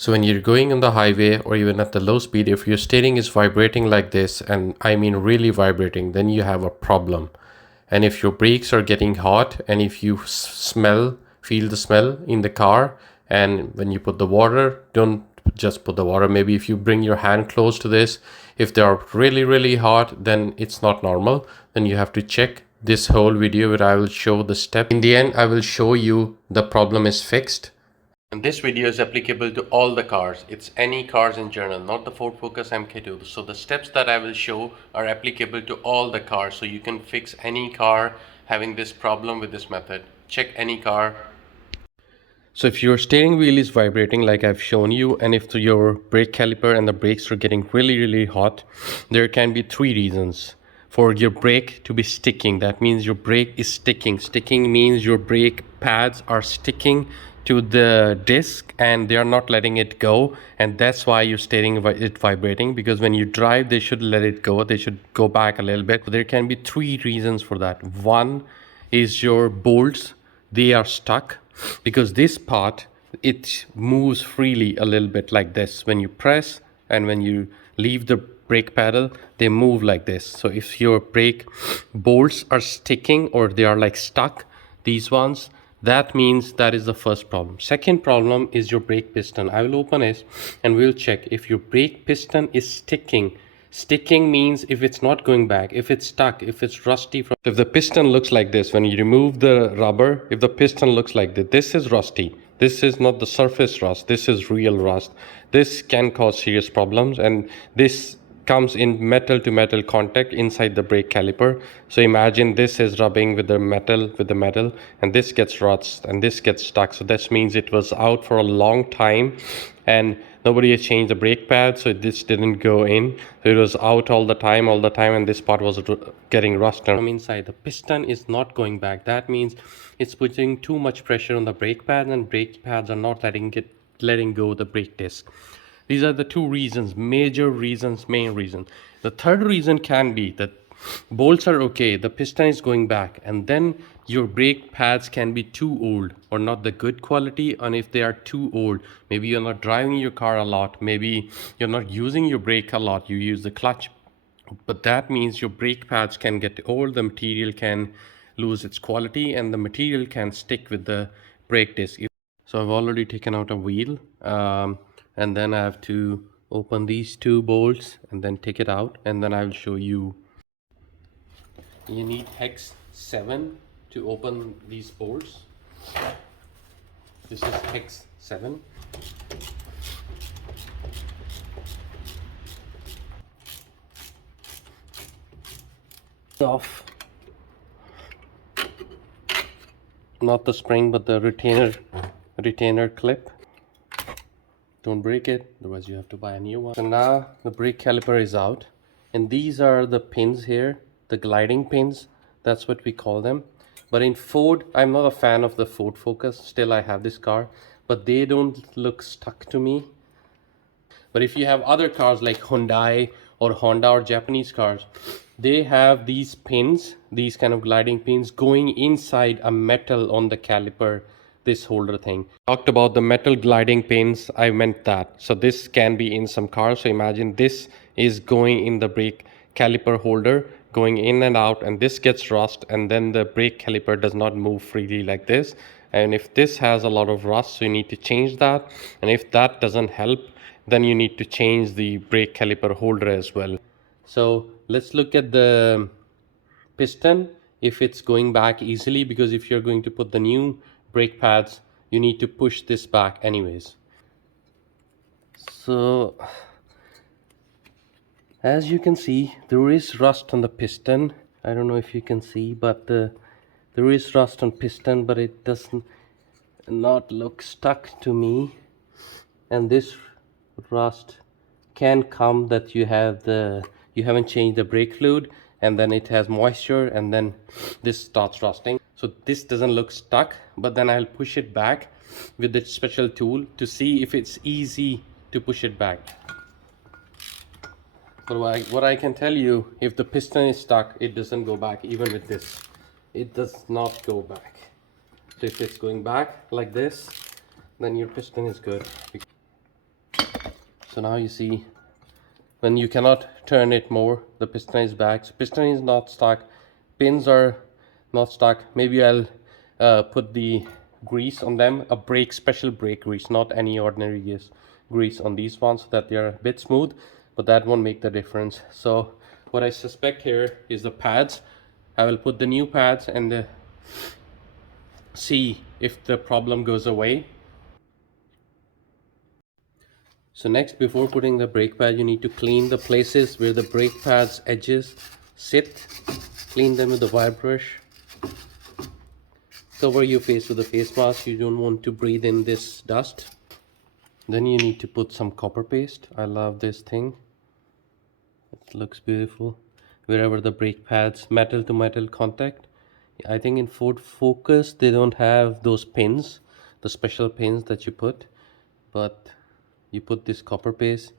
So when you're going on the highway or even at the low speed, if your steering is vibrating like this, and I mean really vibrating, then you have a problem. And if your brakes are getting hot, and if you feel the smell in the car, and when you put the water, don't just put the water. Maybe if you bring your hand close to this, if they are really hot, then it's not normal. Then you have to check this whole video where I will show the step. In the end, I will show you the problem is fixed. And this video is applicable to all the cars. It's any cars in general, not the Ford Focus Mk2. So the steps that I will show are applicable to all the cars. So you can fix any car having this problem with this method. Check any car. So if your steering wheel is vibrating like I've shown you, and if your brake caliper and the brakes are getting really hot, there can be three reasons. For your brake to be sticking, that means your brake is sticking. Sticking means your brake pads are sticking to the disc and they are not letting it go, and that's why you're steering it vibrating, because when you drive they should let it go, they should go back a little bit. There can be three reasons for that. One is your bolts, they are stuck, because this part, it moves freely a little bit like this when you press, and when you leave the brake pedal they move like this. So if your brake bolts are sticking or they are like stuck, these ones, that means that is the first problem. Second problem is your brake piston. I will open it and we'll check if your brake piston is sticking. Sticking means if it's not going back, if it's stuck, if it's rusty. If the piston looks like this, when you remove the rubber, if the piston looks like this, this is rusty. This is not the surface rust, this is real rust. This can cause serious problems, and this comes in metal to metal contact inside the brake caliper. So imagine this is rubbing with the metal and this gets rust and this gets stuck. So this means it was out for a long time and nobody has changed the brake pad, so this didn't go in. So it was out all the time, and this part was getting rust from inside. The piston is not going back. That means it's putting too much pressure on the brake pad, and brake pads are not letting go the brake disc. These are the two reasons, major reasons, main reason. The third reason can be that bolts are okay, the piston is going back, and then your brake pads can be too old or not the good quality. And if they are too old, maybe you're not driving your car a lot, maybe you're not using your brake a lot, you use the clutch, but that means your brake pads can get old, the material can lose its quality, and the material can stick with the brake disc. So I've already taken out a wheel, and then I have to open these two bolts and then take it out, and then I'll show you. You need hex 7 to open these bolts. This is hex 7. Off. Not the spring but the retainer clip. Don't break it, otherwise you have to buy a new one. So now the brake caliper is out, and these are the pins here, the gliding pins, that's what we call them. But in Ford, I'm not a fan of the Ford Focus, still I have this car, but they don't look stuck to me. But if you have other cars like Hyundai or Honda or Japanese cars, they have these pins, these kind of gliding pins going inside a metal on the caliper, this holder thing. Talked about the metal gliding pins, I meant that. So this can be in some cars. So imagine this is going in the brake caliper holder, going in and out, and this gets rust, and then the brake caliper does not move freely like this. And if this has a lot of rust, so you need to change that. And if that doesn't help, then you need to change the brake caliper holder as well. So let's look at the piston, if it's going back easily, because if you're going to put the new brake pads, you need to push this back anyways. So as you can see, there is rust on the piston. I don't know if you can see, but there is rust on piston, but it doesn't not look stuck to me. And this rust can come that you haven't changed the brake fluid, and then it has moisture, and then this starts rusting. So this doesn't look stuck, but then I'll push it back with this special tool to see if it's easy to push it back. But what I can tell you, if the piston is stuck, it doesn't go back. Even with this, it does not go back. So if it's going back like this, then your piston is good. So now you see when you cannot turn it more, the piston is back. So piston is not stuck, pins are not stuck. Maybe I'll put the grease on them, a brake, special brake grease, not any ordinary grease on these ones, so that they are a bit smooth, but that won't make the difference. So what I suspect here is the pads. I will put the new pads and see if the problem goes away. So next, before putting the brake pad, you need to clean the places where the brake pad's edges sit. Clean them with the wire brush. Cover your face with a face mask. You don't want to breathe in this dust. Then you need to put some copper paste. I love this thing. It looks beautiful. Wherever the brake pads, metal to metal contact. I think in Ford Focus they don't have those pins, the special pins that you put, but you put this copper paste.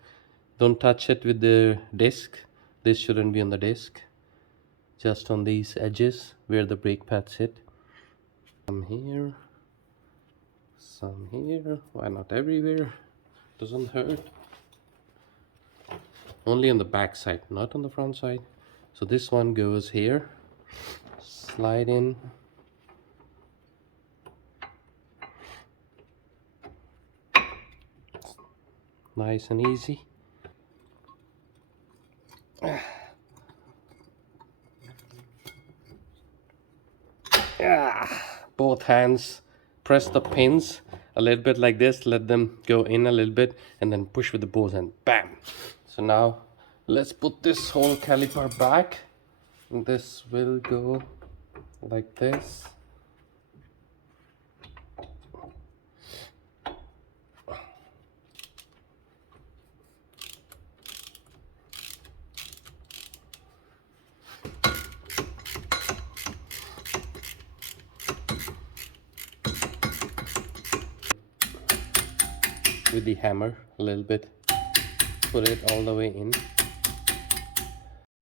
Don't touch it with the disc. This shouldn't be on the disc, just on these edges where the brake pads hit. Some here, some here. Why not everywhere? Doesn't hurt. Only on the back side, not on the front side. So this one goes here, slide in. Nice and easy. Both hands press the pins a little bit like this, let them go in a little bit, and then push with the both and bam. So now let's put this whole caliper back. This will go like this. With the hammer a little bit, put it all the way in.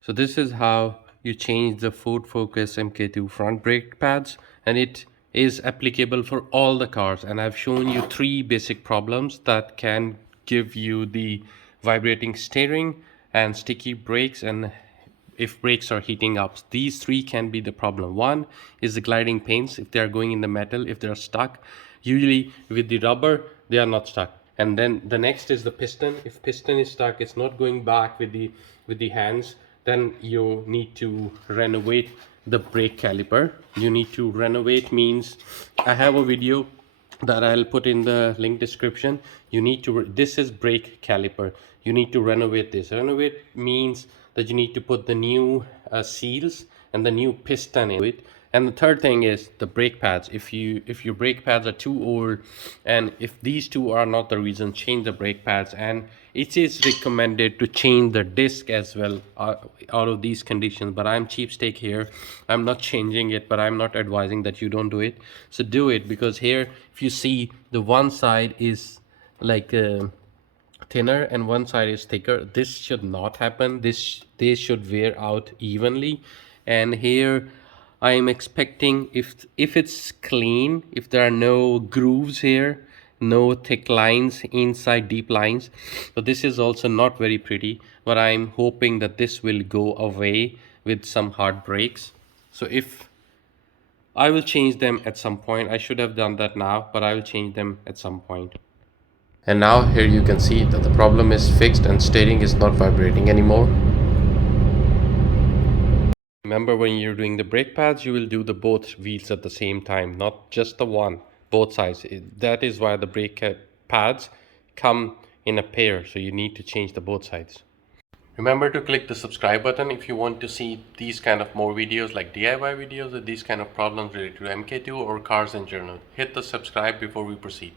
So this is how you change the Ford Focus Mk2 front brake pads, and it is applicable for all the cars. And I've shown you 3 basic problems that can give you the vibrating steering and sticky brakes, and if brakes are heating up. These 3 can be the problem. One is the gliding pains, if they are going in the metal, if they are stuck. Usually with the rubber they are not stuck. And then the next is the piston. If piston is stuck, it's not going back with the hands, then you need to renovate the brake caliper. You need to renovate means, I have a video that I'll put in the link description. You need to, this is brake caliper, you need to renovate this. Renovate means that you need to put the new seals and the new piston in it. And the third thing is the brake pads. If your brake pads are too old, and if these two are not the reason, change the brake pads. And it is recommended to change the disc as well out of these conditions, but I'm cheapskate here. I'm not changing it, but I'm not advising that you don't do it. So do it, because here if you see the one side is like thinner and one side is thicker. This should not happen. They should wear out evenly. And here I am expecting, if it's clean, if there are no grooves here, no thick lines inside, deep lines, so this is also not very pretty. But I'm hoping that this will go away with some hard brakes. So if I will change them at some point, I should have done that now, but I will change them at some point. And now here you can see that the problem is fixed and steering is not vibrating anymore. Remember, when you're doing the brake pads, you will do the both wheels at the same time, not just the one, both sides. That is why the brake pads come in a pair, so you need to change the both sides. Remember to click the subscribe button if you want to see these kind of more videos, like DIY videos or these kind of problems related to Mk2 or cars in general. Hit the subscribe before we proceed.